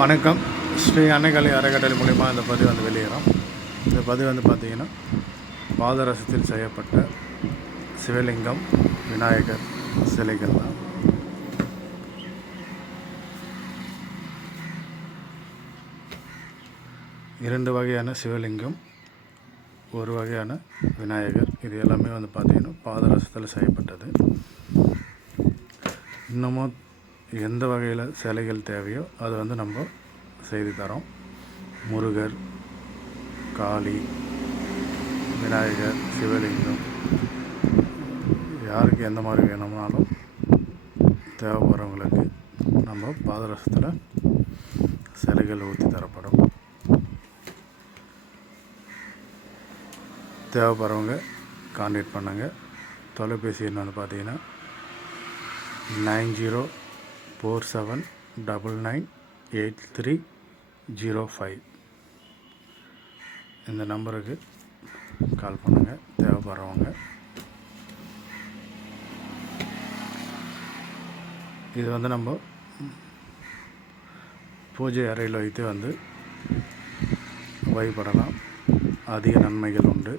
வணக்கம். ஸ்ரீ அன்னைக்கலை அறக்கட்டளை மூலிமா இந்த பதிவு வந்து வெளியேறோம். இந்த பதிவு வந்து பார்த்திங்கன்னா பாதரசத்தில் செய்யப்பட்ட சிவலிங்கம் விநாயகர் சிலைகள் தான். இரண்டு வகையான சிவலிங்கம் ஒரு வகையான விநாயகர். இது எல்லாமே வந்து பார்த்திங்கன்னா பாதரசத்தில் செய்யப்பட்டது. இன்னமும் எந்த வகையில் சிலைகள் தேவையோ அதை வந்து நம்ம செய்து தரோம். முருகர் காளி விநாயகர் சிவலிங்கம். யாருக்கு எந்த மாதிரி வேணும்னாலும் தேவைப்படுறவங்களுக்கு நம்ம பாதரசத்தில் சிலைகள் ஊற்றி தரப்படும். தேவைப்படுறவங்க கான்டாக்ட் பண்ணுங்கள் தொலைபேசி எண் வந்து பார்த்தீங்கன்னா nine zero four seven double nine eight three zero five இந்த நம்பருக்கு கால் பண்ணுங்கள் தேவைப்படுறவங்க. இது வந்து நம்ம பூஜை அறையில் வைத்து வந்து வழிபடலாம். அதிக நன்மைகள் உண்டு.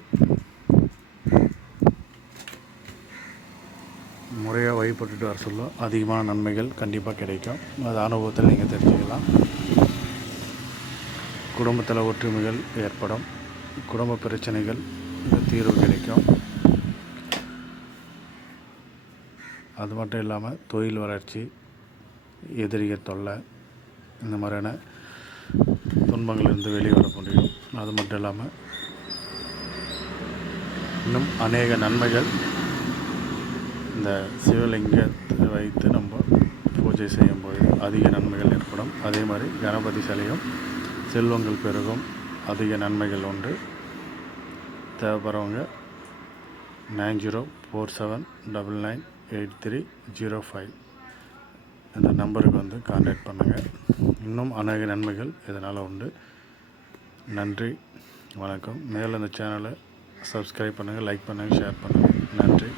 முறையாக வழிபட்டுட்டு வர சொல்ல அதிகமான நன்மைகள் கண்டிப்பாக கிடைக்கும். அது அனுபவத்தில் நீங்கள் தெரிஞ்சுக்கலாம். குடும்பத்தில் ஒற்றுமைகள் ஏற்படும். குடும்ப பிரச்சனைகள் தீர்வு கிடைக்கும். அது மட்டும் இல்லாமல் தொழில் வளர்ச்சி எதிரிகள் தொல்லை இந்த மாதிரியான துன்பங்களிலிருந்து வெளியே வர முடியும். அது மட்டும் இல்லாமல் இன்னும் அநேக நன்மைகள் இந்த சிவலிங்கத்தை வைத்து நம்ம பூஜை செய்யும்போது அதிக நன்மைகள் ஏற்படும். அதே மாதிரி கணபதி சிலையும் செல்வங்கள் பெருகும். அதிக நன்மைகள் உண்டு. தேவைப்படுறவங்க nine zero four seven double nine eight three zero five இந்த நம்பருக்கு வந்து கான்டாக்ட் பண்ணுங்கள் இன்னும் அநேக நன்மைகள் இதனால் உண்டு. நன்றி. வணக்கம். மேலே இந்த சேனலை சப்ஸ்கிரைப் பண்ணுங்கள் லைக் பண்ணுங்கள் ஷேர் பண்ணுங்கள் நன்றி.